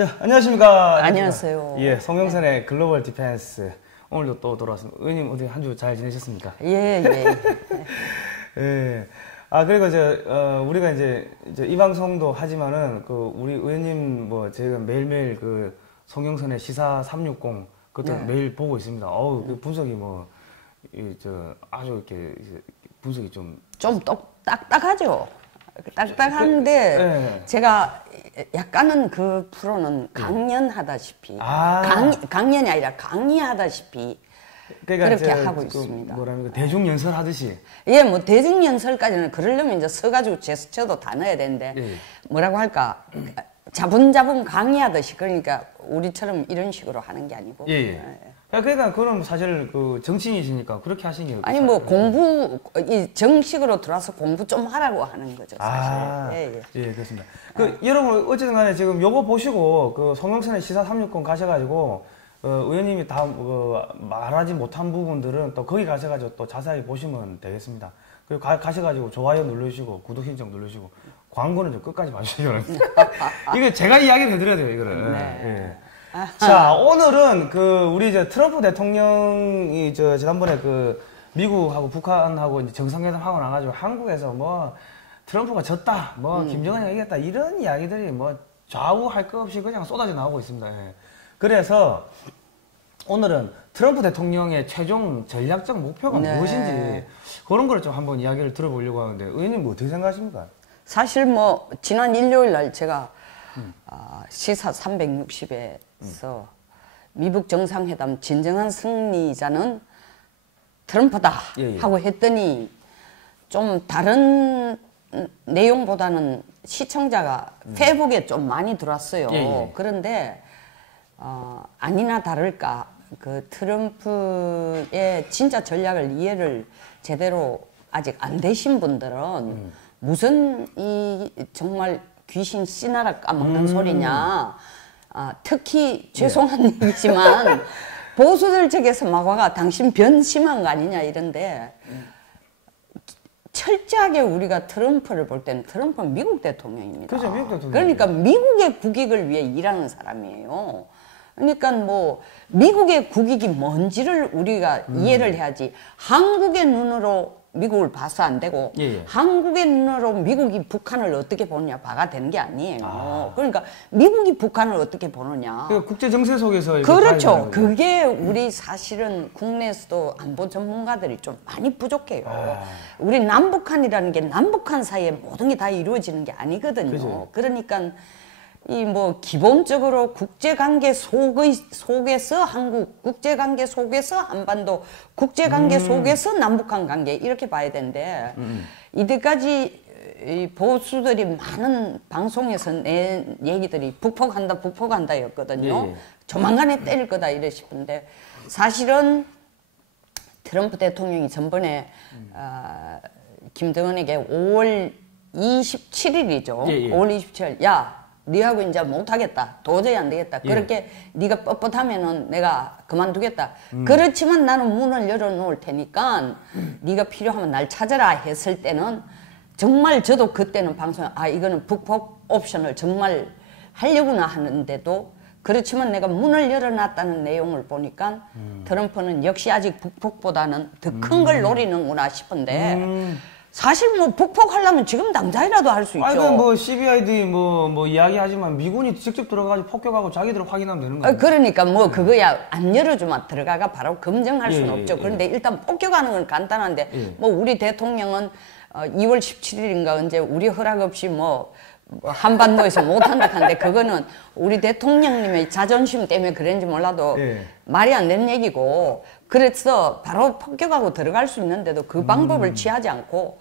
자, 안녕하십니까. 안녕하세요. 예, 송영선의 글로벌 디펜스. 오늘도 또 돌아왔습니다. 의원님, 어디 한 주 잘 지내셨습니까? 예, 예. 예. 아, 그리고 우리가 이제 이 방송도 하지만은, 우리 의원님, 저희가 매일매일 송영선의 시사 360, 그것도 네. 매일 보고 있습니다. 어우, 그 분석이 아주 이렇게 분석이 좀 딱딱하죠. 딱딱한데, 네. 제가 약간은 그 프로는 강연하다시피, 강연이 아니라 강의하다시피, 그러니까 그렇게 하고 있습니다. 대중 연설 하듯이. 예, 뭐 대중연설까지는 그러려면 이제 서가지고 제스처도 다 넣어야 되는데, 예. 뭐라고 할까, 자분자분 강의하듯이, 그러니까 우리처럼 이런 식으로 하는 게 아니고. 예, 예. 그러니까 그건 사실 정치인이시니까 그렇게 하시는 게 아니 이 정식으로 들어와서 공부 좀 하라고 하는 거죠, 사실. 예, 그렇습니다. 여러분 어쨌든 간에 지금 요거 보시고 송영선의 시사 360 가셔가지고 의원님이 다 말하지 못한 부분들은 또 거기 가셔가지고 또 자세히 보시면 되겠습니다. 그리고 가셔가지고 좋아요 누르시고 구독 신청 누르시고 광고는 좀 끝까지 봐주시기 바랍니다. 이거 제가 이야기를 해드려야 돼요, 이거를. 네. 예. 자, 오늘은 우리 트럼프 대통령이 지난번에 미국하고 북한하고 이제 정상회담 하고 나가지고 한국에서 트럼프가 졌다, 김정은이 이겼다, 이런 이야기들이 좌우할 것 없이 그냥 쏟아져 나오고 있습니다. 예. 그래서 오늘은 트럼프 대통령의 최종 전략적 목표가 무엇인지 그런 거를 좀 한번 이야기를 들어보려고 하는데 의원님 어떻게 생각하십니까? 사실 지난 일요일 날 제가 시사 360에서 미국 정상회담 진정한 승리자는 트럼프다 하고 했더니 좀 다른 내용보다는 시청자가 페이북에 좀 많이 들어왔어요. 그런데 아니나 다를까 트럼프의 진짜 전략을 이해를 제대로 아직 안 되신 분들은 무슨 정말 귀신 씨나라 까먹는 소리냐. 특히 죄송한 얘기지만 보수들 측에서 막 와가 당신 변심한 거 아니냐 이런데 철저하게 우리가 트럼프를 볼 때는 트럼프는 미국 대통령입니다. 그렇죠, 미국 대통령. 그러니까 미국의 국익을 위해 일하는 사람이에요. 그러니까 미국의 국익이 뭔지를 우리가 이해를 해야지 한국의 눈으로 미국을 봐서 안 되고 한국의 눈으로 미국이 북한을 어떻게 보느냐 봐가 되는 게 아니에요. 그러니까 미국이 북한을 어떻게 보느냐. 국제 정세 속에서 그렇죠. 그게 우리 사실은 국내에서도 안보 전문가들이 좀 많이 부족해요. 우리 남북한이라는 게 남북한 사이에 모든 게 다 이루어지는 게 아니거든요. 그죠. 그러니까 기본적으로 국제관계 속에서 한국, 국제관계 속에서 한반도, 국제관계 속에서 남북한 관계, 이렇게 봐야 되는데, 이때까지 보수들이 많은 방송에서 낸 얘기들이 북폭한다 였거든요. 조만간에 때릴 거다 이래 싶은데, 사실은 트럼프 대통령이 전번에, 김정은에게 5월 27일이죠. 5월 27일, 야, 니하고 이제 못하겠다. 도저히 안 되겠다. 그렇게 네가 뻣뻣하면은 내가 그만두겠다. 그렇지만 나는 문을 열어놓을 테니까 네가 필요하면 날 찾아라 했을 때는 정말 저도 그때는 방송에 이거는 북폭 옵션을 정말 하려구나 하는데도 그렇지만 내가 문을 열어놨다는 내용을 보니까 트럼프는 역시 아직 북폭보다는 더 큰 걸 노리는구나 싶은데 사실 북폭하려면 지금 당장이라도 할 수 있죠. CBID 이야기하지만 미군이 직접 들어가서 폭격하고 자기들 확인하면 되는 거예요. 그러니까 그거야 안 열어주면 들어가가 바로 검증할 수는 없죠. 그런데 일단 폭격하는 건 간단한데 우리 대통령은 2월 17일인가 언제 우리 허락 없이 한반도에서 못한다 하는데 그거는 우리 대통령님의 자존심 때문에 그런지 몰라도 말이 안 되는 얘기고 그래서 바로 폭격하고 들어갈 수 있는데도 그 방법을 취하지 않고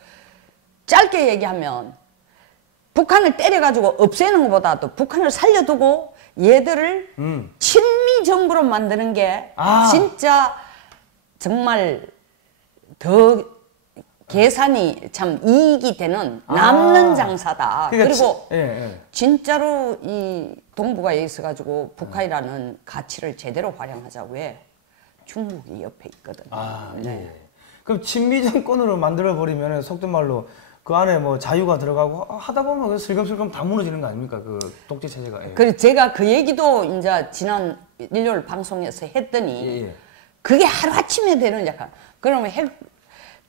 짧게 얘기하면 북한을 때려가지고 없애는 것보다도 북한을 살려두고 얘들을 친미 정부로 만드는 게 진짜 정말 더 계산이 참 이익이 되는 남는 장사다. 그리고 진짜로 이 동북아에 있어가지고 북한이라는 가치를 제대로 활용하자고 해. 중국이 옆에 있거든. 그럼 친미 정권으로 만들어 버리면 속된 말로 그 안에 뭐 자유가 들어가고 하다 보면 슬금슬금 다 무너지는 거 아닙니까? 그 독재 체제가. 예. 그래서 제가 그 얘기도 이제 지난 일요일 방송에서 했더니 예. 그게 하루아침에 되는 약간 그러면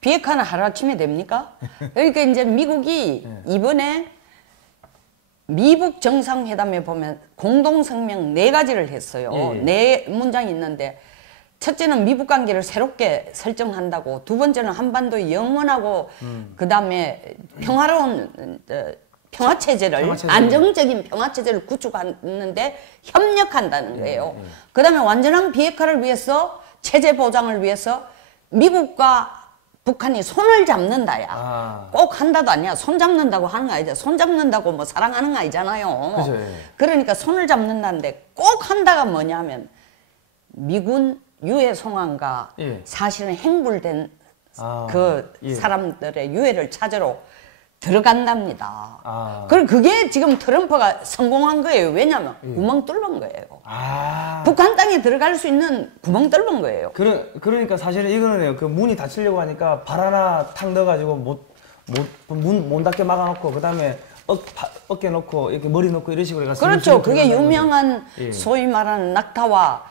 비핵화는 하루아침에 됩니까? 그러니까 이제 미국이 이번에 미북 정상회담에 보면 공동성명 4가지를 했어요. 네 문장이 있는데 첫째는 미북 관계를 새롭게 설정한다고, 두 번째는 한반도 영원하고 그다음에 평화로운 평화체제를 안정적인 평화체제를 구축하는데 협력한다는 거예요. 그다음에 완전한 비핵화를 위해서 체제 보장을 위해서 미국과 북한이 손을 잡는다야. 꼭 한다도 아니야. 손 잡는다고 하는 거 아니죠. 손 잡는다고 뭐 사랑하는 거 아니잖아요. 그죠, 그러니까 손을 잡는다는데 꼭 한다가 뭐냐면 미군 유해 송환과 사실은 행불된 그 사람들의 유해를 찾으러 들어간답니다. 그럼 그게 지금 트럼프가 성공한 거예요. 왜냐하면 구멍 뚫은 거예요. 북한 땅에 들어갈 수 있는 구멍 뚫은 거예요. 그러니까 사실은 이거는 그 문이 닫히려고 하니까 발 하나 탁 넣어가지고 못 닫게 막아놓고 그 다음에 어깨 놓고 이렇게 머리 놓고 이런 식으로 해서 그렇죠. 그게 유명한 소위 말하는 낙타와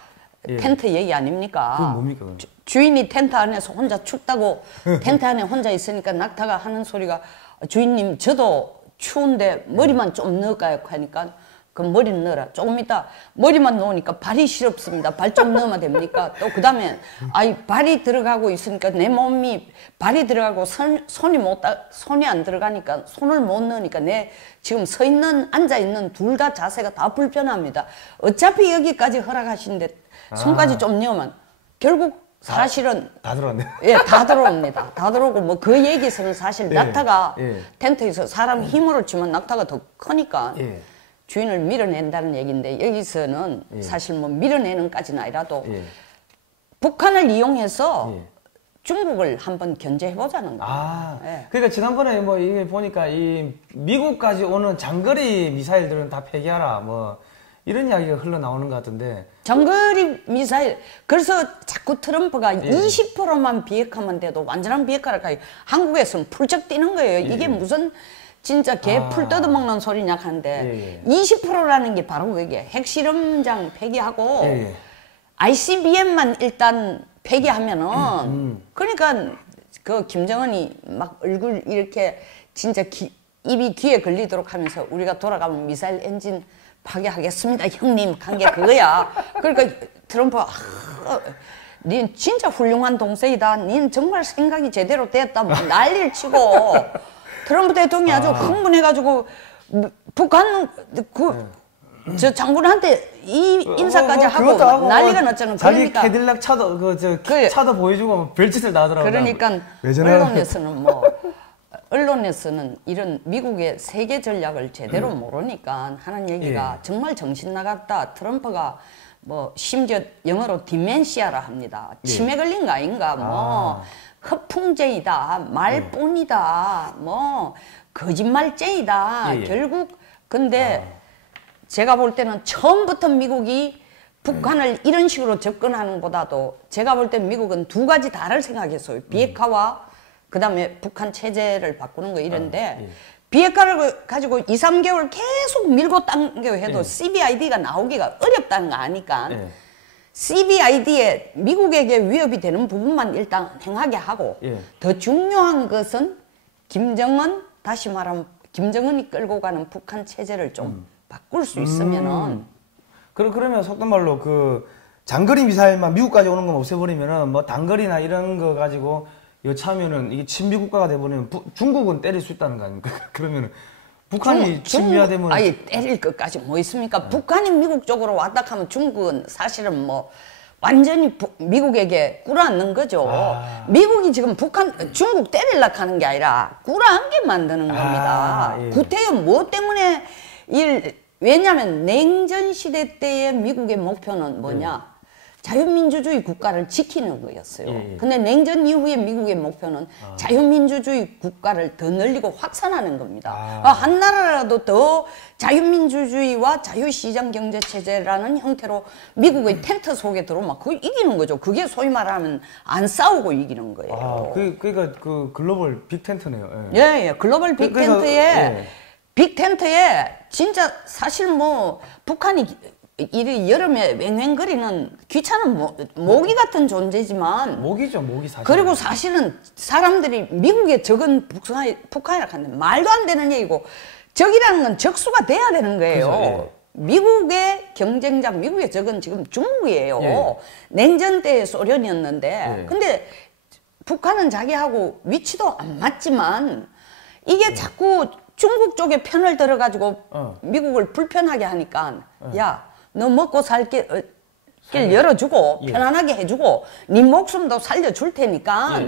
텐트 얘기 아닙니까? 그건 뭡니까? 주인이 텐트 안에서 혼자 춥다고 텐트 안에 혼자 있으니까 낙타가 하는 소리가 주인님 저도 추운데 머리만 좀 넣을까요? 하니까 그 머리는 넣어라. 조금 있다 머리만 넣으니까 발이 시렵습니다. 발 좀 넣으면 됩니까? 또 그 다음에 아이 발이 들어가고 있으니까 내 몸이 발이 들어가고 손이 안 들어가니까 손을 못 넣으니까 내 지금 서 있는 앉아 있는 둘 다 자세가 다 불편합니다. 어차피 여기까지 허락하시는데 손까지 좀 넣으면 결국 사실은 다 들어왔네. 예, 다 들어옵니다. 다 들어오고 뭐 그 얘기에서는 사실 낙타가 텐트에서 사람 힘으로 치면 낙타가 더 크니까 주인을 밀어낸다는 얘기인데 여기서는 사실 뭐 밀어내는까지는 아니라도 북한을 이용해서 중국을 한번 견제해보자는 거예요. 그러니까 지난번에 뭐 이게 보니까 이 미국까지 오는 장거리 미사일들은 다 폐기하라 뭐 이런 이야기가 흘러나오는 것 같은데. 장거리 미사일. 그래서 자꾸 트럼프가 20%만 비핵화만 돼도 완전한 비핵화를 가요. 한국에서는 풀쩍 뛰는 거예요. 이게 무슨 진짜 개 풀 뜯어먹는 소리냐 하는데 20%라는 게 바로 그게 핵실험장 폐기하고 ICBM만 일단 폐기하면은 그러니까 그 김정은이 막 얼굴 이렇게 진짜 입이 귀에 걸리도록 하면서 우리가 돌아가면 미사일 엔진 파괴하겠습니다 형님 한 게 그거야. 그러니까 트럼프가 닌 진짜 훌륭한 동생이다. 닌 정말 생각이 제대로 됐다. 뭐 난리를 치고 트럼프 대통령이 아주 흥분해가지고 북한 저 장군한테 이 인사까지 하고 난리가 났잖아. 자기 그러니까 캐딜락 차도 차도 보여주고 별짓을 다 하더라고요. 그러니까 언론에서는 이런 미국의 세계 전략을 제대로 모르니까 하는 얘기가 정말 정신 나갔다. 트럼프가 뭐 심지어 영어로 디멘시아라 합니다. 치매 걸린 거 아닌가 뭐 허풍쟁이다, 말뿐이다, 뭐 거짓말쟁이다. 결국 근데 제가 볼 때는 처음부터 미국이 북한을 이런 식으로 접근하는 것보다도 제가 볼 때 미국은 두 가지 다를 생각했어요. 비핵화와 그 다음에 북한 체제를 바꾸는 거 이런데 비핵화를 가지고 2, 3개월 계속 밀고 당겨 해도 CBID가 나오기가 어렵다는 거 아니까 CBID에 미국에게 위협이 되는 부분만 일단 행하게 하고 더 중요한 것은 김정은 다시 말하면 김정은이 끌고 가는 북한 체제를 좀 바꿀 수 있으면은 그러면 속된 말로 그 장거리 미사일만 미국까지 오는 건 없애버리면은 뭐 단거리나 이런 거 가지고 여차하면은 이게 친미 국가가 돼버리면 중국은 때릴 수 있다는 거 아닙니까? 그러면은 북한이 친미화되면 아예 때릴 것까지 뭐 있습니까? 북한이 미국 쪽으로 왔다 하면 중국은 사실은 뭐 완전히 미국에게 꿇어앉는 거죠. 미국이 지금 중국 때리려고 하는 게 아니라 꿇어앉게 만드는 겁니다. 구태여 뭐 때문에 왜냐하면 냉전 시대 때의 미국의 목표는 뭐냐? 자유민주주의 국가를 지키는 거였어요. 예. 근데 냉전 이후에 미국의 목표는 자유민주주의 국가를 더 늘리고 확산하는 겁니다. 한 나라라도 더 자유민주주의와 자유시장 경제체제라는 형태로 미국의 텐트 속에 들어오면 그걸 이기는 거죠. 그게 소위 말하면 안 싸우고 이기는 거예요. 그러니까 그 글로벌 빅텐트네요. 예, 예. 글로벌 빅텐트에 빅텐트에 진짜 사실 뭐 북한이 이 여름에 왱왱거리는 귀찮은 모기 같은 존재지만 모기죠, 모기 사실. 그리고 사실은 사람들이 미국의 적은 북한이라 하는데 말도 안 되는 얘기고 적이라는 건 적수가 돼야 되는 거예요. 그렇죠, 예. 미국의 경쟁자, 미국의 적은 지금 중국이에요. 예. 냉전 때 소련이었는데 예. 근데 북한은 자기하고 위치도 안 맞지만 이게 자꾸 중국 쪽에 편을 들어가지고 미국을 불편하게 하니까 야, 너 먹고 살 길 열어주고 편안하게 해주고 네 목숨도 살려줄 테니까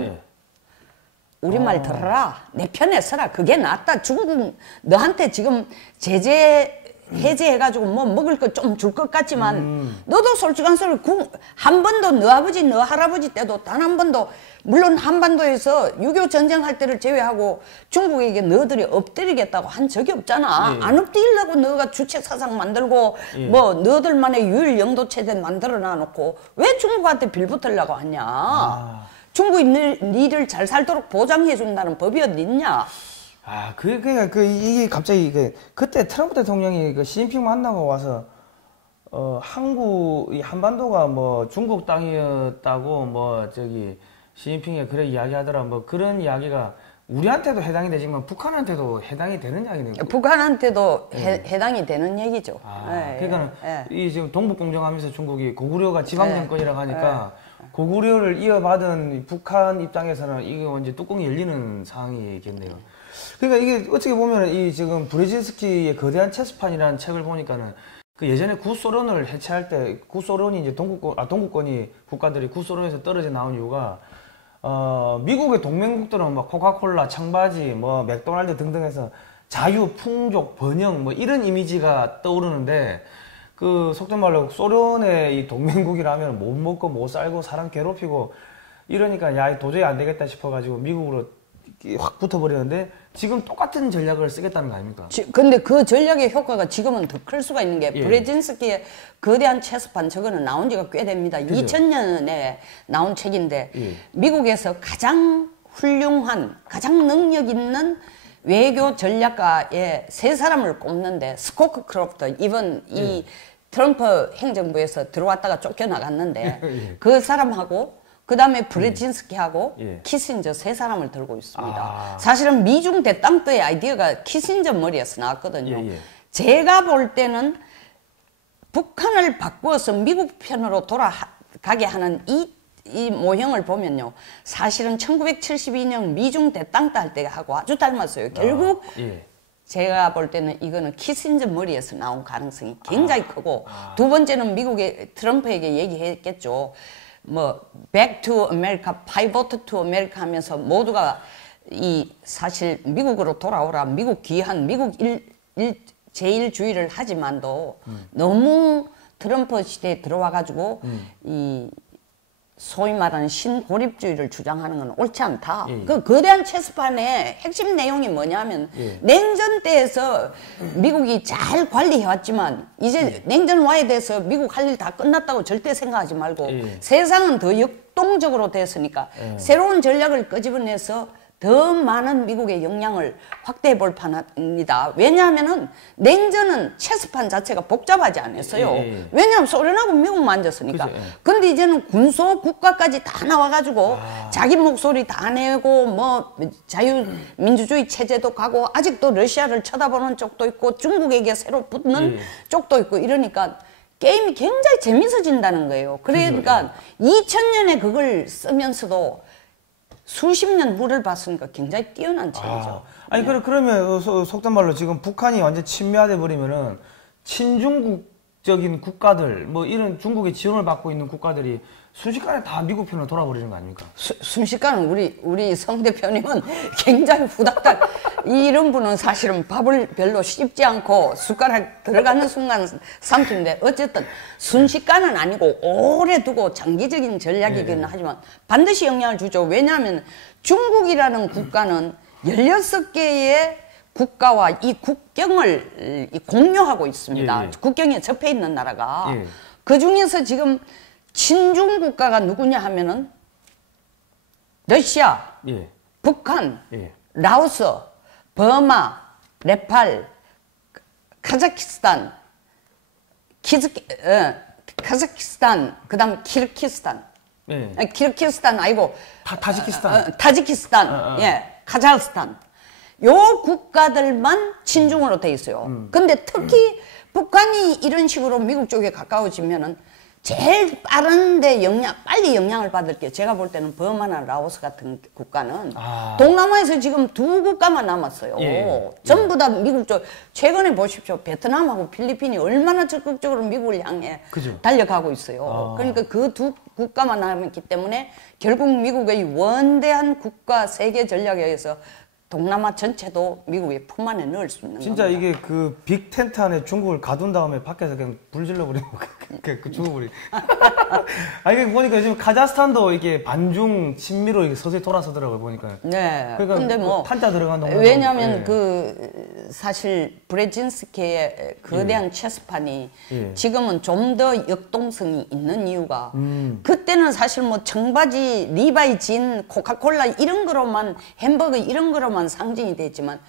우리 말 들어라. 내 편에 서라. 그게 낫다. 중국 너한테 지금 제재 해제해가지고 뭐 먹을 거 좀 줄 것 같지만 너도 솔직한 소리 한 번도 너 아버지 너 할아버지 때도 단 한 번도 물론 한반도에서 6.25 전쟁할 때를 제외하고 중국에게 너희들이 엎드리겠다고 한 적이 없잖아. 안 엎드리려고 너가 주체 사상 만들고 뭐 너희들만의 유일 영도 체제 만들어 놔놓고 왜 중국한테 빌붙으려고 하냐. 중국이 니를 잘 살도록 보장해 준다는 법이 어디 있냐. 그러니까 이게 갑자기 그때 트럼프 대통령이 그 시진핑 만나고 와서 이 한반도가 뭐 중국 땅이었다고 뭐 저기 시진핑이 그래 이야기하더라 뭐 그런 이야기가 우리한테도 해당이 되지만 북한한테도 해당이 되는 이야기네요. 북한한테도 해당이 되는 얘기죠. 그러니까는 이 지금 동북공정하면서 중국이 고구려가 지방정권이라고 하니까 고구려를 이어받은 북한 입장에서는 이게 이제 뚜껑이 열리는 상황이겠네요. 그러니까 이게 어떻게 보면 이 지금 브레진스키의 거대한 체스판이라는 책을 보니까는 그 예전에 구소련을 해체할 때 구소련이 이제 동구권이 국가들이 구소련에서 떨어져 나온 이유가 미국의 동맹국들은 막 코카콜라, 청바지, 뭐 맥도날드 등등 해서 자유, 풍족, 번영 뭐 이런 이미지가 떠오르는데 그 속된 말로 소련의 이 동맹국이라면 못 먹고 못 살고 사람 괴롭히고 이러니까 야 도저히 안 되겠다 싶어가지고 미국으로 확 붙어버리는데 지금 똑같은 전략을 쓰겠다는 거 아닙니까? 근데 그 전략의 효과가 지금은 더 클 수가 있는 게 브레진스키의 거대한 체스판 저거는 나온 지가 꽤 됩니다. 그죠? 2000년에 나온 책인데 미국에서 가장 훌륭한 가장 능력 있는 외교 전략가의 세 사람을 꼽는데 스코크 크로프트 이번 이 트럼프 행정부에서 들어왔다가 쫓겨나갔는데 그 사람하고 그 다음에 브레진스키하고 키신저 세 사람을 들고 있습니다. 사실은 미중 대땅떠의 아이디어가 키신저 머리에서 나왔거든요. 제가 볼 때는 북한을 바꾸어서 미국 편으로 돌아가게 하는 이 모형을 보면요. 사실은 1972년 미중 대땅떠 할 때하고 아주 닮았어요. 결국 제가 볼 때는 이거는 키신저 머리에서 나온 가능성이 굉장히 크고 두 번째는 미국의 트럼프에게 얘기했겠죠. 뭐 back to America, pivot to America 하면서 모두가 이 사실 미국으로 돌아오라, 미국 귀한 미국 제일주의를 하지만도 너무 트럼프 시대에 들어와가지고 이 소위 말하는 신고립주의를 주장하는 건 옳지 않다. 그 거대한 체스판의 핵심 내용이 뭐냐면 냉전 때에서 미국이 잘 관리해왔지만 이제 냉전 와에 대해서 미국 할 일 다 끝났다고 절대 생각하지 말고 세상은 더 역동적으로 됐으니까 새로운 전략을 끄집어내서 더 많은 미국의 역량을 확대해 볼 판입니다. 왜냐하면은 냉전은 체스판 자체가 복잡하지 않았어요. 왜냐하면 소련하고 미국만 앉았으니까. 근데 이제는 군소 국가까지 다 나와가지고 자기 목소리 다 내고 뭐 자유민주주의 체제도 가고 아직도 러시아를 쳐다보는 쪽도 있고 중국에게 새로 붙는 쪽도 있고 이러니까 게임이 굉장히 재밌어진다는 거예요. 그러니까 2000년에 그걸 쓰면서도 수십 년 후를 봤으니까 굉장히 뛰어난 책이죠. 아니 그러면 속된 말로 지금 북한이 완전 친미화돼 버리면은 친중국적인 국가들 뭐 이런 중국의 지원을 받고 있는 국가들이 순식간에 다 미국 편으로 돌아버리는 거 아닙니까? 순식간에 우리 성 대표님은 굉장히 후닥닥 이런 분은 사실은 밥을 별로 씹지 않고 숟가락 들어가는 순간 삼키는데 어쨌든 순식간은 아니고 오래 두고 장기적인 전략이기는 하지만 반드시 영향을 주죠. 왜냐하면 중국이라는 국가는 16개의 국가와 이 국경을 공유하고 있습니다. 국경에 접해 있는 나라가. 그 중에서 지금 친중 국가가 누구냐 하면은 러시아, 북한, 라오스, 버마, 네팔, 카자흐스탄, 카자흐스탄, 그다음 키르기스탄. 키르기스탄 아니고 타지키스탄. 타지키스탄, 카자흐스탄. 요 국가들만 친중으로 돼 있어요. 근데 특히 북한이 이런 식으로 미국 쪽에 가까워지면은 제일 빠른데 빨리 영향을 받을 게 제가 볼 때는 버마나 라오스 같은 국가는 동남아에서 지금 2국가만 남았어요. 전부 다 미국 쪽. 최근에 보십시오. 베트남하고 필리핀이 얼마나 적극적으로 미국을 향해 달려가고 있어요. 그러니까 그 2국가만 남았기 때문에 결국 미국의 원대한 국가 세계 전략에 의해서 동남아 전체도 미국의 품 안에 넣을 수 있는 진짜 겁니다. 이게 그 빅 텐트 안에 중국을 가둔 다음에 밖에서 그냥 불 질러버리는 그 중국을. 아, 이게 보니까 지금 카자흐스탄도 이게 반중 친미로 이게 서서히 돌아서더라고요, 보니까. 네. 그러니까 근데 뭐. 탄자 들어간다. 왜냐면 사실 브레진스키의 거대한 체스판이 지금은 좀 더 역동성이 있는 이유가 그때는 사실 뭐 청바지, 리바이 진, 코카콜라 이런 거로만 햄버거 이런 거로만 상징이 됐지만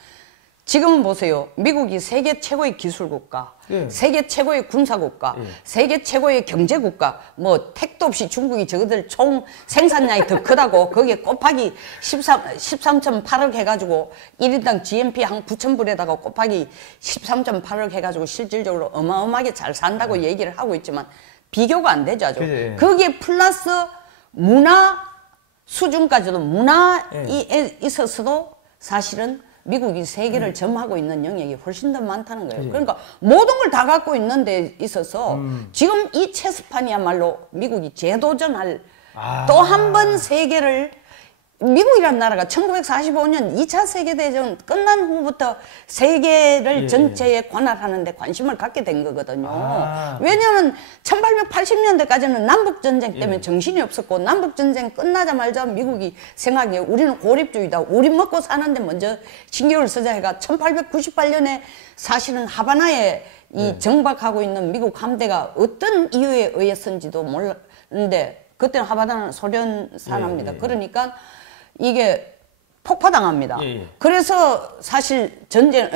지금 보세요. 미국이 세계 최고의 기술국가, 세계 최고의 군사국가, 세계 최고의 경제국가, 뭐 택도 없이 중국이 저거들 총 생산량이 더 크다고 거기에 곱하기 13.8억 해가지고 1인당 GNP 한 9,000불에다가 곱하기 13.8억 해가지고 실질적으로 어마어마하게 잘 산다고 얘기를 하고 있지만 비교가 안 되죠. 아주. 거기에 플러스 문화 수준까지도 문화에 있어서도 사실은 미국이 세계를 점하고 있는 영역이 훨씬 더 많다는 거예요. 그러니까 모든 걸 다 갖고 있는 데 있어서 지금 이 체스판이야말로 미국이 재도전할 또 한 번 세계를 미국이라는 나라가 1945년 2차 세계대전 끝난 후부터 세계를 전체에 관할하는 데 관심을 갖게 된 거거든요. 왜냐하면 1880년대까지는 남북전쟁 때문에 정신이 없었고 남북전쟁 끝나자마자 미국이 생각해 우리는 고립주의다. 우리 먹고 사는데 먼저 신경을 쓰자 해가 1898년에 사실은 하바나에 이 정박하고 있는 미국 함대가 어떤 이유에 의했는지도 몰랐는데 그때는 하바나는 소련 산하입니다. 그러니까 이게 폭파당합니다. 그래서 사실 전쟁,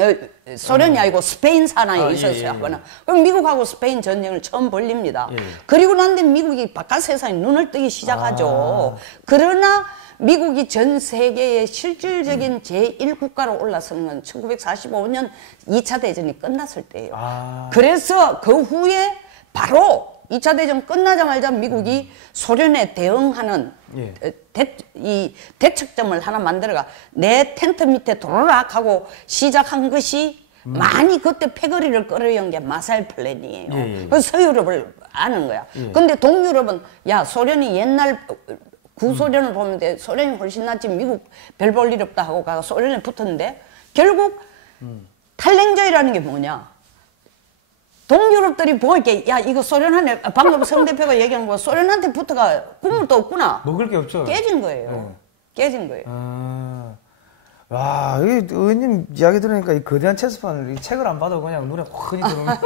소련이 아니고 스페인 산하에 있었어요. 하거나. 그럼 미국하고 스페인 전쟁을 처음 벌립니다. 그리고 난데 미국이 바깥 세상에 눈을 뜨기 시작하죠. 그러나 미국이 전 세계의 실질적인 제1국가로 올라서는 건 1945년 2차 대전이 끝났을 때예요. 그래서 그 후에 바로 2차 대전 끝나자마자 미국이 소련에 대응하는 이 대척점을 하나 만들어가 내 텐트 밑에 도로락 하고 시작한 것이 많이 그때 패거리를 끌어온 게 마살 플랜이에요. 그래서 서유럽을 아는 거야. 근데 동유럽은 야 소련이 옛날 구소련을 보면 돼. 소련이 훨씬 낫지 미국 별 볼 일 없다 하고 가서 소련에 붙었는데 결국 탈냉전이라는 게 뭐냐. 동유럽들이 보니까 야 이거 소련한테 방금 성 대표가 얘기한 거 소련한테 붙어가 국물도 없구나. 먹을 게 없죠. 깨진 거예요. 깨진 거예요. 와, 이 의원님 이야기 들으니까 이 거대한 체스판을 이 책을 안 봐도 그냥 눈에 확 들어오면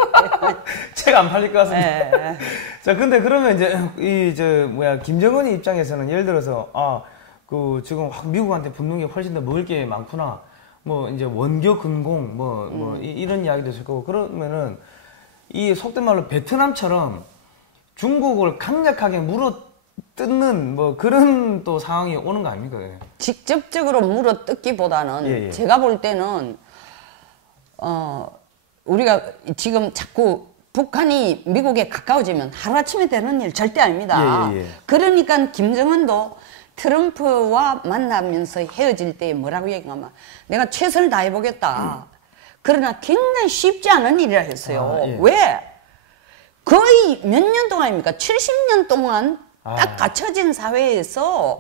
책 안 팔릴 것 같습니다. 자, 근데 그러면 이제 김정은이 입장에서는 예를 들어서 그 지금 미국한테 붙는 게 훨씬 더 먹을 게 많구나. 뭐 이제 원교 근공 이런 이야기도 있을 거고 그러면은. 이 속된 말로 베트남처럼 중국을 강력하게 물어뜯는 뭐 그런 또 상황이 오는 거 아닙니까? 직접적으로 물어뜯기보다는 제가 볼 때는 우리가 지금 자꾸 북한이 미국에 가까워지면 하루아침에 되는 일 절대 아닙니다. 그러니까 김정은도 트럼프와 만나면서 헤어질 때 뭐라고 얘기하면 내가 최선을 다해보겠다. 그러나 굉장히 쉽지 않은 일이라 했어요. 왜? 거의 몇 년 동안입니까? 70년 동안 딱 갖춰진 사회에서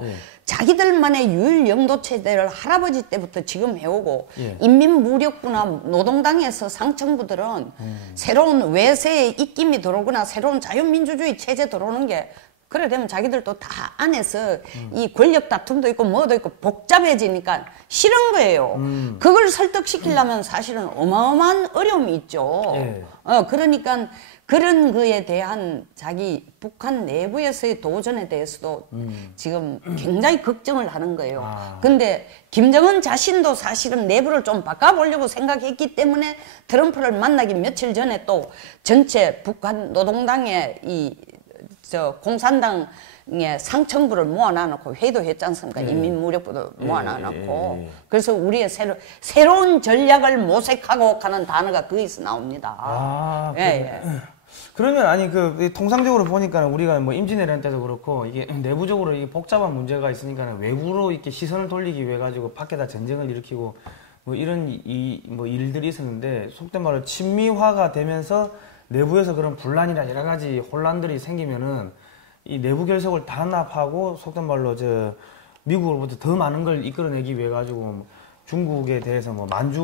자기들만의 유일 영도 체제를 할아버지 때부터 지금 해오고 예. 인민무력부나 노동당에서 상층부들은 새로운 외세의 입김이 들어오거나 새로운 자유민주주의 체제 들어오는 게 그래 되면 자기들도 다 안에서 이 권력 다툼도 있고 뭐도 있고 복잡해지니까 싫은 거예요. 그걸 설득시키려면 사실은 어마어마한 어려움이 있죠. 예. 그러니까 그런 거에 대한 자기 북한 내부에서의 도전에 대해서도 지금 굉장히 걱정을 하는 거예요. 근데 김정은 자신도 사실은 내부를 좀 바꿔보려고 생각했기 때문에 트럼프를 만나기 며칠 전에 또 전체 북한 노동당의 공산당의 상층부를 모아놔놓고 회의도 했지 않습니까? 인민무력부도 모아놔놓고. 그래서 우리의 새로운 전략을 모색하고 가는 단어가 거기서 나옵니다. 그러면 아니 통상적으로 보니까 우리가 뭐 임진왜란 때도 그렇고 이게 내부적으로 이게 복잡한 문제가 있으니까 외부로 이렇게 시선을 돌리기 위해 가지고 밖에다 전쟁을 일으키고 뭐 이런 뭐 일들이 있었는데 속된 말로 친미화가 되면서 내부에서 그런 분란이나 여러 가지 혼란들이 생기면은 이 내부 결속을 단합하고 속된 말로 미국으로부터 더 많은 걸 이끌어내기 위해 가지고 중국에 대해서 뭐 만주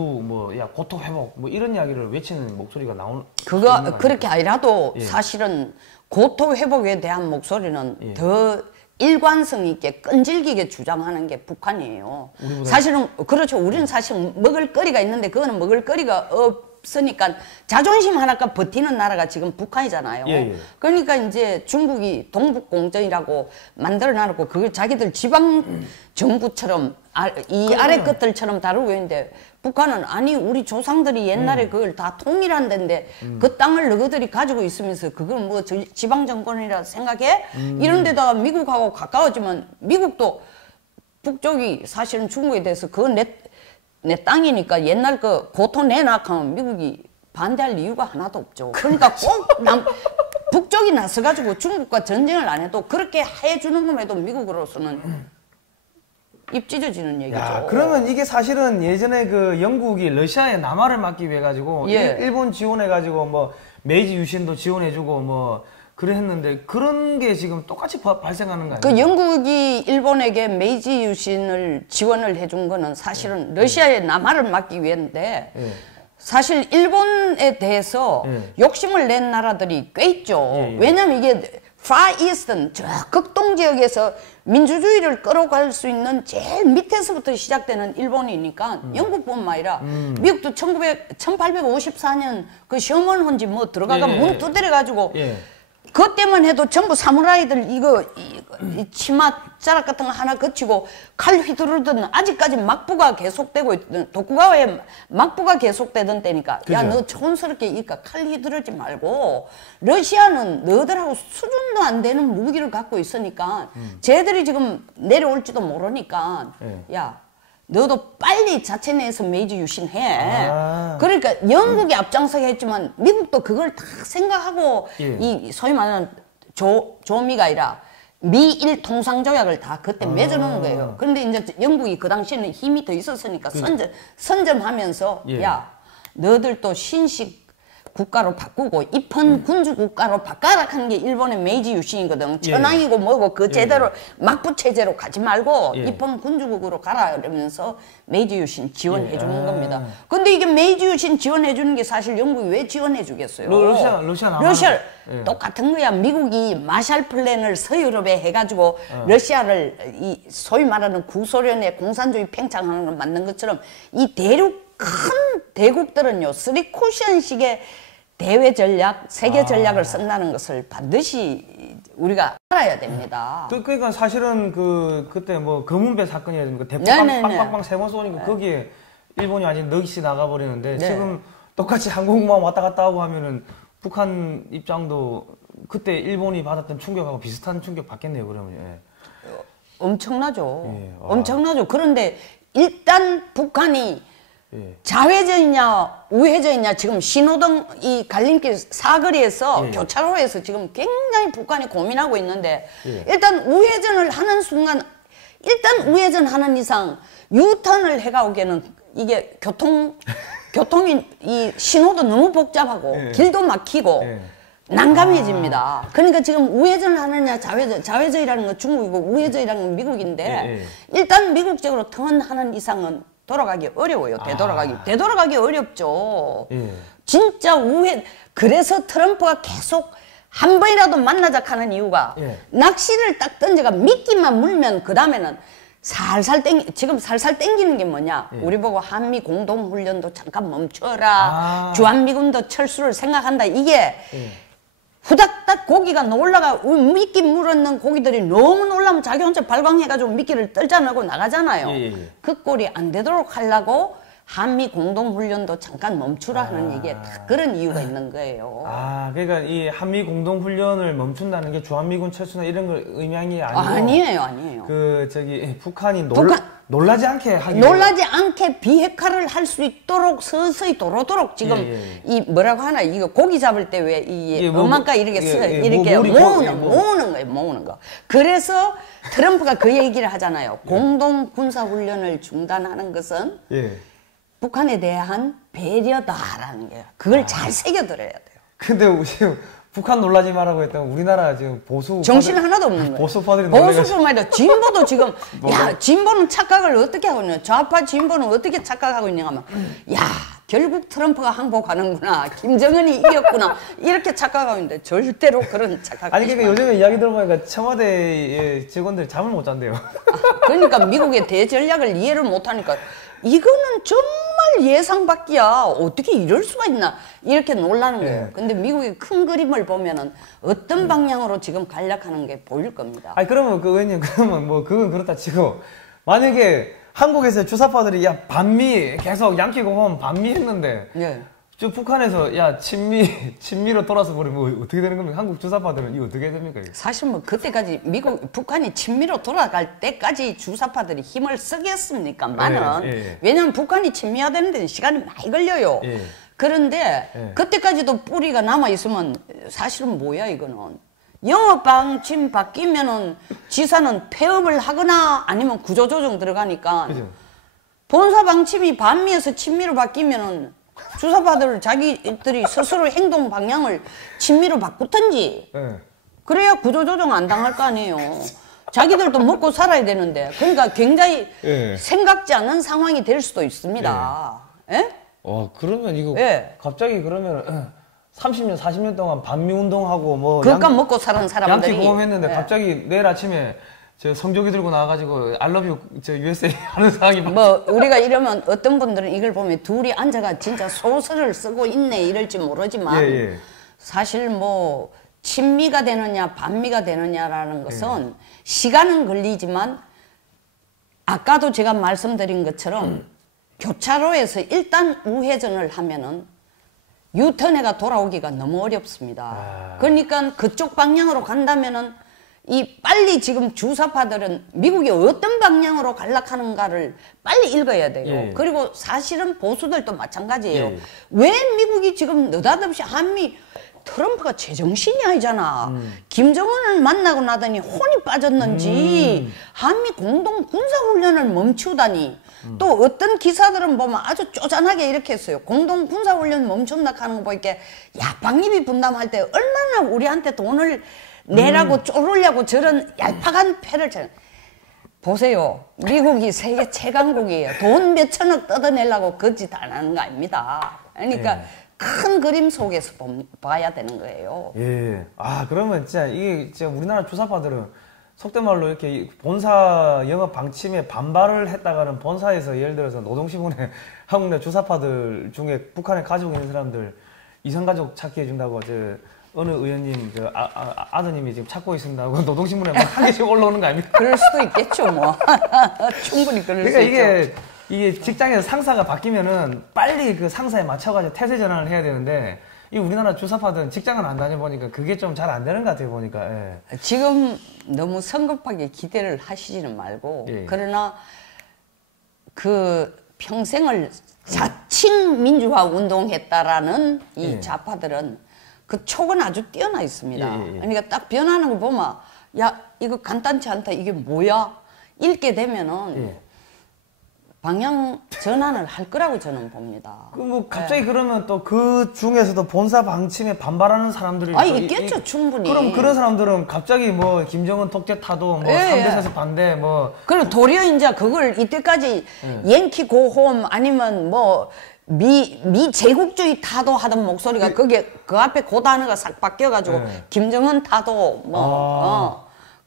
고토 회복 뭐 이런 이야기를 외치는 목소리가 나오는 그거 그렇게 아니라도 사실은 고토 회복에 대한 목소리는 더 일관성 있게 끈질기게 주장하는 게 북한이에요. 사실은 그렇죠. 우리는 사실 먹을 거리가 있는데 그거는 먹을 거리가 없으니까 자존심 하나가 버티는 나라가 지금 북한이잖아요. 그러니까 이제 중국이 동북공정이라고 만들어놔놓고 그걸 자기들 지방 정부처럼 이 아래 것들처럼 다루고 있는데 북한은 아니 우리 조상들이 옛날에 그걸 다 통일한 데인데 그 땅을 너희들이 가지고 있으면서 그걸 뭐 지방정권이라 생각해? 이런 데다가 미국하고 가까워지면 미국도 북쪽이 사실은 중국에 대해서 그거 내 땅이니까 옛날 그 고토 내놔 하면 미국이 반대할 이유가 하나도 없죠. 그러니까 꼭 북쪽이 나서가지고 중국과 전쟁을 안 해도 그렇게 해주는 것에도 미국으로서는 입 찢어지는 얘기죠. 그러면 이게 사실은 예전에 영국이 러시아에 남하를 막기 위해 가지고 일본 지원해 가지고 뭐 메이지 유신도 지원해주고 뭐 그래 했는데 그런 게 지금 똑같이 발생하는 거 아니에요? 영국이 일본에게 메이지 유신을 지원을 해준 거는 사실은 러시아의 남하를 막기 위해인데 사실 일본에 대해서 욕심을 낸 나라들이 꽤 있죠. 왜냐면 이게 Far Eastern, 저 극동 지역에서 민주주의를 끌어갈 수 있는 제일 밑에서부터 시작되는 일본이니까 영국뿐만 아니라 미국도 1854년 그 셔먼 헌지 뭐 들어가가 문 두드려가지고 그것 때문에 해도 전부 사무라이들 이 치마 자락 같은 거 하나 거치고 칼 휘두르던 아직까지 막부가 계속되고 있던 도쿠가와의 막부가 계속되던 때니까 야 너 촌스럽게 이까 칼 휘두르지 말고 러시아는 너희들하고 수준도 안 되는 무기를 갖고 있으니까 쟤들이 지금 내려올지도 모르니까 야 너도 빨리 자체 내에서 메이지 유신해. 그러니까 영국이 앞장서게 했지만 미국도 그걸 다 생각하고 이 소위 말하는 조미가 아니라 미일 통상조약을 다 그때 맺어놓은 거예요. 그런데 이제 영국이 그 당시에는 힘이 더 있었으니까 선점하면서 야 너들도 신식 국가로 바꾸고 입헌 군주 국가로 바꿔라 하는 게 일본의 메이지 유신이거든. 천황이고 뭐고 그 제대로 막부 체제로 가지 말고 입헌 군주국으로 가라 이러면서 메이지 유신 지원해 주는 겁니다. 근데 이게 메이지 유신 지원해 주는 게 사실 영국이 왜 지원해 주겠어요? 러시아 똑같은 거야. 미국이 마샬 플랜을 서유럽에 해가지고 러시아를 이 소위 말하는 구소련의 공산주의 팽창하는 걸 만든 것처럼 이 대륙 큰 대국들은요 쓰리쿠션식의 대외 전략, 세계 전략을 쓴다는 것을 반드시 우리가 알아야 됩니다. 그러니까 사실은 그때 뭐 검은배 사건이라든가 대포 빵빵빵 3번 쏘니까 거기에 일본이 아닌 넋이 나가버리는데 지금 똑같이 항공모함 왔다 갔다 하고 하면은 북한 입장도 그때 일본이 받았던 충격하고 비슷한 충격 받겠네요. 그러면 엄청나죠. 엄청나죠. 그런데 일단 북한이 좌회전이냐 우회전이냐 지금 신호등 이 갈림길 사거리에서 교차로에서 지금 굉장히 북한이 고민하고 있는데 일단 우회전을 하는 순간 일단 우회전하는 이상 유턴을 해가오기에는 이게 교통이 이 신호도 너무 복잡하고 길도 막히고 난감해집니다. 그러니까 지금 우회전을 하느냐 자회전이라는 건 중국이고 우회전이라는 건 미국인데 일단 미국적으로 턴하는 이상은 돌아가기 어려워요. 되돌아가기 어렵죠. 진짜 그래서 트럼프가 계속 한 번이라도 만나자 하는 이유가 낚시를 딱 던져가 미끼만 물면 그 다음에는 지금 살살 땡기는 게 뭐냐. 우리 보고 한미 공동훈련도 잠깐 멈춰라. 주한미군도 철수를 생각한다. 이게 후닥닥 고기가 놀라가 미끼 물었는 고기들이 너무 놀라면 자기 혼자 발광해가지고 미끼를 떨자나고 나가잖아요. 그 꼴이 안 되도록 하려고 한미 공동훈련도 잠깐 멈추라 하는 얘기에 그런 이유가 있는 거예요. 그러니까 이 한미 공동훈련을 멈춘다는 게 주한미군 철수나 이런 걸 의미한 게 아니고 아니에요. 북한이 놀라지 않게 하기 놀라지 않게 비핵화를 할 수 있도록 서서히 도로도록 지금 이 뭐라고 하나 이거 고기 잡을 때 왜 이 엄마가 이렇게 이렇게 모으는 거. 그래서 트럼프가 그 얘기를 하잖아요. 공동 군사 훈련을 중단하는 것은 북한에 대한 배려다라는 게 그걸 잘 새겨들어야 돼요. 근데 지금 북한 놀라지 말라고 했던 우리나라 지금 정신 하나도 없는 거예요. 보수파들이 보수뿐만 아니라 진보도 지금 진보는 착각을 어떻게 하고 있냐. 좌파 진보는 어떻게 착각하고 있냐 하면 결국 트럼프가 항복하는구나. 김정은이 이겼구나. 이렇게 착각하고 있는데 절대로 그런 착각. 그러니까 요즘에 이야기 들어보니까 청와대 직원들 잠을 못 잔대요. 그러니까 미국의 대전략을 이해를 못하니까 이거는 정말 예상 밖이야. 어떻게 이럴 수가 있나. 이렇게 놀라는 거예요. 근데 미국의 큰 그림을 보면은 어떤 방향으로 지금 간략하는 게 보일 겁니다. 그러면 의원님, 그러면 그건 그렇다 치고, 만약에 한국에서 주사파들이 반미 계속 양키고 반미 했는데, 저 북한에서 친미로 돌아서 버리면 어떻게 되는 겁니까? 한국 주사파들은 이거 어떻게 됩니까? 사실 그때까지 북한이 친미로 돌아갈 때까지 주사파들이 힘을 쓰겠습니까만은 왜냐면 북한이 친미화되는 데는 시간이 많이 걸려요. 그런데 그때까지도 뿌리가 남아 있으면 사실은 뭐야 이거는 영업 방침 바뀌면은 지사는 폐업을 하거나 아니면 구조조정 들어가니까 본사 방침이 반미에서 친미로 바뀌면은 주사파들 자기들이 스스로 행동 방향을 친미로 바꾸든지 그래야 구조조정 안 당할 거 아니에요. 자기들도 먹고 살아야 되는데 그러니까 굉장히 생각지 않은 상황이 될 수도 있습니다. 그러면 이거 갑자기 그러면 30년 40년 동안 반미 운동하고 그러니까 먹고 사는 사람들이 양키 공험했는데 갑자기 내일 아침에 저 성조기 들고 나와가지고 I love you USA 하는 상황이 우리가 이러면 어떤 분들은 이걸 보면 둘이 앉아가 진짜 소설을 쓰고 있네 이럴지 모르지만 사실 친미가 되느냐 반미가 되느냐라는 것은 시간은 걸리지만 아까도 제가 말씀드린 것처럼 교차로에서 일단 우회전을 하면은 유턴해가 돌아오기가 너무 어렵습니다. 그러니까 그쪽 방향으로 간다면은 빨리 지금 주사파들은 미국이 어떤 방향으로 간락하는가를 빨리 읽어야 돼요. 그리고 사실은 보수들도 마찬가지예요. 왜 미국이 지금 느닷없이 트럼프가 제정신이 아니잖아. 김정은을 만나고 나더니 혼이 빠졌는지 한미 공동 군사훈련을 멈추다니. 또 어떤 기사들은 보면 아주 쪼잔하게 이렇게 했어요. 공동 군사훈련 멈춘다 하는 거 보니까 야빵입이 분담할 때 얼마나 우리한테 돈을 내라고 쪼르려고 저런 얄팍한 패를 보세요. 미국이 세계 최강국이에요. 돈 몇천억 뜯어내려고 그 짓 안 하는 거 아닙니다. 그러니까 큰 그림 속에서 봐야 되는 거예요. 그러면 진짜 우리나라 주사파들은 속된 말로 이렇게 본사 영업 방침에 반발을 했다가는 본사에서 예를 들어서 노동신문에 한국 내 주사파들 중에 북한에 가지고 있는 사람들 이성가족 찾기 해준다고 어느 의원님 아드님이 지금 찾고 있습니다고 노동신문에 막 한 개씩 올라오는 거 아닙니까? 그럴 수도 있겠죠 충분히 그럴 수 있죠. 이게 직장에서 상사가 바뀌면은 빨리 그 상사에 맞춰가지고 태세 전환을 해야 되는데 이 우리나라 주사파들은 직장을 안 다녀보니까 그게 좀 잘 안 되는 것 같아요 보니까. 지금 너무 성급하게 기대를 하시지는 말고 그러나 평생을 자칭 민주화 운동했다라는 이 좌파들은 그 촉은 아주 뛰어나 있습니다. 그러니까 딱 변하는 거 보면 이거 간단치 않다 이게 뭐야? 읽게 되면은 방향 전환을 할 거라고 저는 봅니다. 그 뭐 갑자기 그러면 또 그 중에서도 본사 방침에 반발하는 사람들이 있겠죠, 충분히. 그럼 그런 사람들은 갑자기 뭐 김정은 독재 타도 뭐 3대4에서 반대 뭐 그리고 도리어 이제 그걸 이때까지 양키 고홈 아니면 뭐 미 제국주의 타도 하던 목소리가 그게 그 앞에 그 단어가 싹 바뀌어가지고 김정은 타도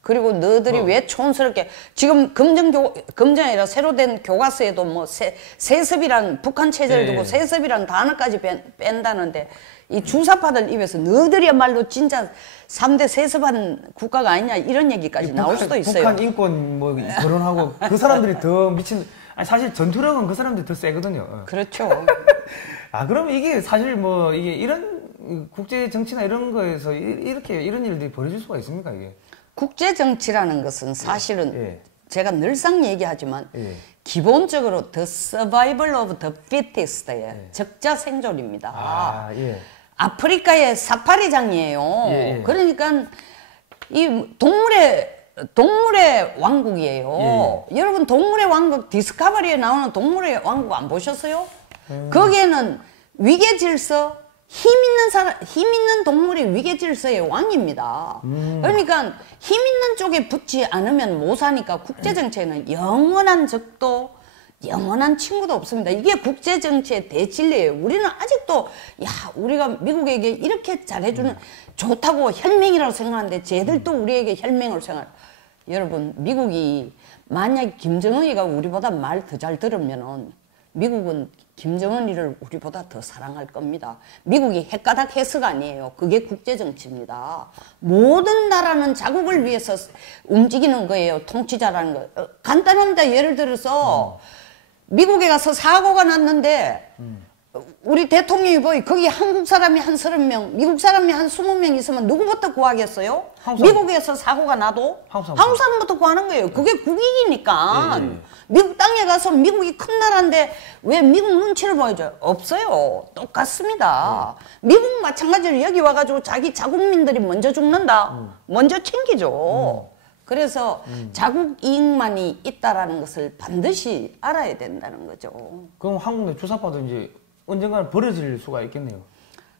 그리고 너희들이 왜 촌스럽게 지금 금정이라 새로 된 교과서에도 뭐 세습이란 북한 체제를 두고 세습이란 단어까지 뺀다는데 이 주사파들 입에서 너희들이야말로 진짜 3대 세습한 국가가 아니냐 이런 얘기까지 나올 수도 있어요. 북한 인권 뭐 결혼하고 그 사람들이 더 미친 아니 사실 전투력은 그 사람들이 더 세거든요. 그렇죠. 그러면 이게 사실 뭐 이게 이런 국제 정치나 이런 거에서 이렇게 이런 일들이 벌어질 수가 있습니까 이게? 국제 정치라는 것은 사실은 제가 늘상 얘기하지만 기본적으로 the survival of the fittest의 적자 생존입니다. 아프리카의 사파리장이에요. 그러니까 이 동물의 왕국이에요. 여러분 동물의 왕국 디스커버리에 나오는 동물의 왕국 안 보셨어요? 거기에는 위계 질서 힘 있는 동물이 위계 질서의 왕입니다. 그러니까 힘 있는 쪽에 붙지 않으면 못 사니까 국제정치에는 영원한 적도 영원한 친구도 없습니다. 이게 국제정치의 대진리예요. 우리는 아직도 우리가 미국에게 이렇게 잘해주는 좋다고 혈맹이라고 생각하는데 쟤들도 우리에게 혈맹을 생각해요. 여러분 미국이 만약 김정은이가 우리보다 말 더 잘 들으면은 미국은 김정은이를 우리보다 더 사랑할 겁니다. 미국이 헷가닥 해서가 아니에요. 그게 국제정치입니다. 모든 나라는 자국을 위해서 움직이는 거예요. 통치자라는 거. 간단합니다. 예를 들어서 미국에 가서 사고가 났는데 우리 대통령이 거기 한국 사람이 한 30명, 미국 사람이 한 20명 있으면 누구부터 구하겠어요? 미국에서 사고가 나도 한국 사람부터 구하는 거예요. 그게 국익이니까. 미국 땅에 가서 미국이 큰 나라인데 왜 미국 눈치를 보여줘요? 없어요. 똑같습니다. 미국 마찬가지로 여기 와가지고 자기 자국민들이 먼저 죽는다. 먼저 챙기죠. 그래서 자국 이익만이 있다라는 것을 반드시 알아야 된다는 거죠. 그럼 한국 내 주사파도 이제 언젠가는 버려질 수가 있겠네요.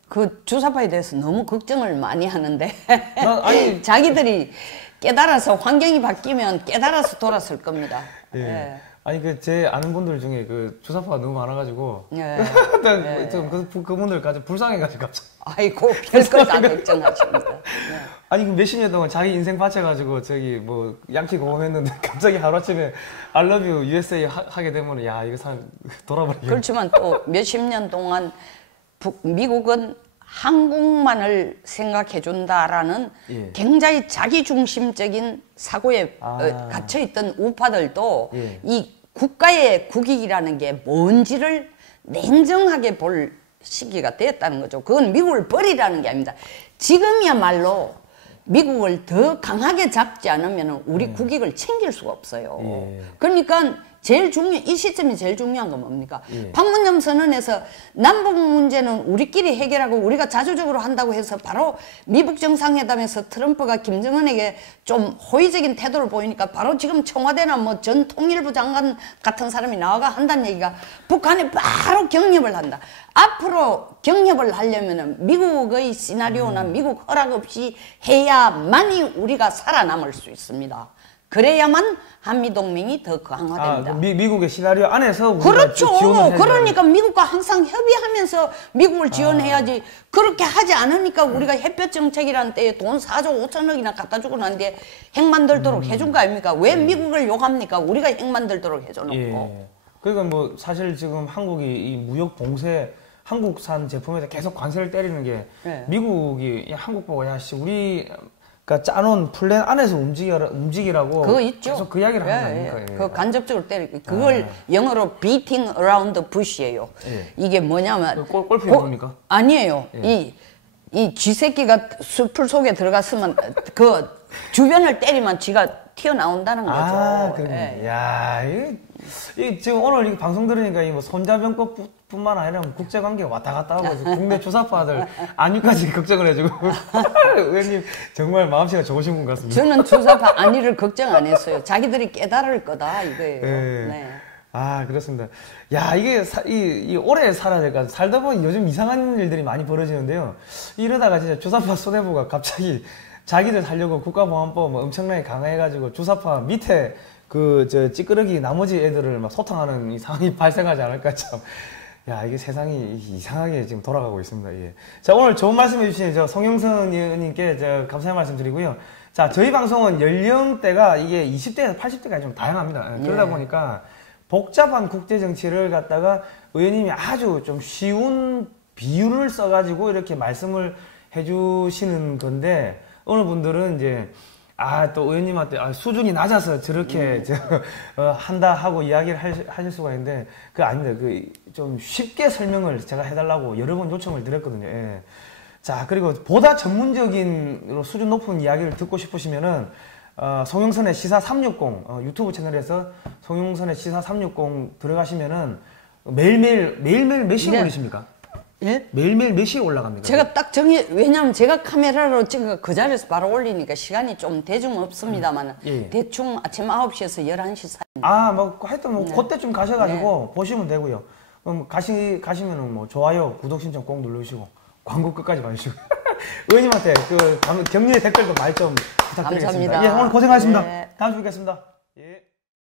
그 주사파에 대해서 너무 걱정을 많이 하는데 자기들이 깨달아서 환경이 바뀌면 깨달아서 돌아설 겁니다. 아니 제 아는 분들 중에 그 주사파가 너무 많아가지고 그분들까지 불쌍해가지고 갑자기. 아이고 별걸 다 걱정하십니다. 아니 몇십 년 동안 자기 인생 바쳐가지고 저기 뭐 양키 고험했는데 갑자기 하루아침에 I love you USA 하게 되면 이거 사람 돌아버리겠네. 그렇지만 또 몇십 년 동안 미국은 한국만을 생각해준다라는 굉장히 자기중심적인 사고에 갇혀있던 우파들도 이 국가의 국익이라는 게 뭔지를 냉정하게 볼 시기가 됐다는 거죠. 그건 미국을 버리라는 게 아닙니다. 지금이야말로 미국을 더 강하게 잡지 않으면 우리 국익을 챙길 수가 없어요. 그러니까 이 시점이 제일 중요한 건 뭡니까? 판문점 선언에서 남북 문제는 우리끼리 해결하고 우리가 자주적으로 한다고 해서 바로 미북 정상회담에서 트럼프가 김정은에게 좀 호의적인 태도를 보이니까 바로 지금 청와대나 뭐 전 통일부 장관 같은 사람이 나와가 한다는 얘기가 북한에 바로 경협을 한다. 앞으로 경협을 하려면 미국의 시나리오나 미국 허락 없이 해야만이 우리가 살아남을 수 있습니다. 그래야만 한미동맹이 더 강화됩니다. 미국의 시나리오 안에서 그렇죠. 그러니까 미국과 항상 협의하면서 미국을 지원해야지. 그렇게 하지 않으니까 우리가 햇볕 정책이라는 때에 돈 4조 5천억이나 갖다 주고 난데 핵 만들도록 해준 거 아닙니까? 왜 미국을 욕합니까? 우리가 핵 만들도록 해줘놓고. 그러니까 뭐 사실 지금 한국이 이 무역 봉쇄 한국산 제품에서 계속 관세를 때리는 게 미국이 한국 보고 우리 그러니까 짜놓은 플랜 안에서 움직이라고 그거 있죠. 계속 그 이야기를 하는 거 아닙니까? 그 간접적으로 때리고 그걸 영어로 beating around the bush예요. 이게 뭐냐면 골프 용어입니까? 아니에요. 이 쥐새끼가 숲을 속에 들어갔으면 그 주변을 때리면 쥐가 튀어나온다는 거죠. 그렇네. 야, 이 지금 오늘 이 방송 들으니까 이 뭐 손자병법뿐만 아니라 국제관계 왔다 갔다 하고 국내 주사파들 안위까지 걱정을 해주고 의원님 정말 마음씨가 좋으신 분 같습니다. 저는 주사파 안위를 걱정 안 했어요. 자기들이 깨달을 거다 이거예요. 아, 그렇습니다. 야, 이게, 오래 살아야 될까? 살다 보니 요즘 이상한 일들이 많이 벌어지는데요. 이러다가 진짜 주사파 수뇌부가 갑자기 자기들 살려고 국가보안법 뭐 엄청나게 강화해가지고 주사파 밑에 찌끄러기 나머지 애들을 막 소탕하는 이 상황이 발생하지 않을까 참. 야, 이게 세상이 이상하게 지금 돌아가고 있습니다. 예. 자, 오늘 좋은 말씀 해주신 송영선 의원님께 감사의 말씀 드리고요. 자, 저희 방송은 연령대가 이게 20대에서 80대까지 좀 다양합니다. 그러다 보니까 복잡한 국제정치를 갖다가 의원님이 아주 좀 쉬운 비유를 써가지고 이렇게 말씀을 해주시는 건데, 어느 분들은 이제, 또 의원님한테, 수준이 낮아서 저렇게, 한다 하고 이야기를 하실 수가 있는데, 그거 아닙니다. 좀 쉽게 설명을 제가 해달라고 여러 번 요청을 드렸거든요. 예. 자, 그리고 보다 전문적인 수준 높은 이야기를 듣고 싶으시면은, 송영선의 시사 360, 유튜브 채널에서 송영선의 시사 360 들어가시면은 매일매일 몇 시에 올리십니까? 예? 매일매일 몇 시에 올라갑니까? 제가 딱 왜냐면 제가 카메라로 찍어 그 자리에서 바로 올리니까 시간이 좀 대중 없습니다만 예. 대충 아침 9시에서 11시 사이. 하여튼 그때쯤 가셔가지고 보시면 되고요. 그럼 가시면은 좋아요, 구독 신청 꼭 누르시고 광고 끝까지 봐주시고 의원님한테 격려의 댓글도 많이 좀 부탁드리겠습니다. 감사합니다. 예, 오늘 고생하셨습니다. 네. 다음 주에 뵙겠습니다. 예.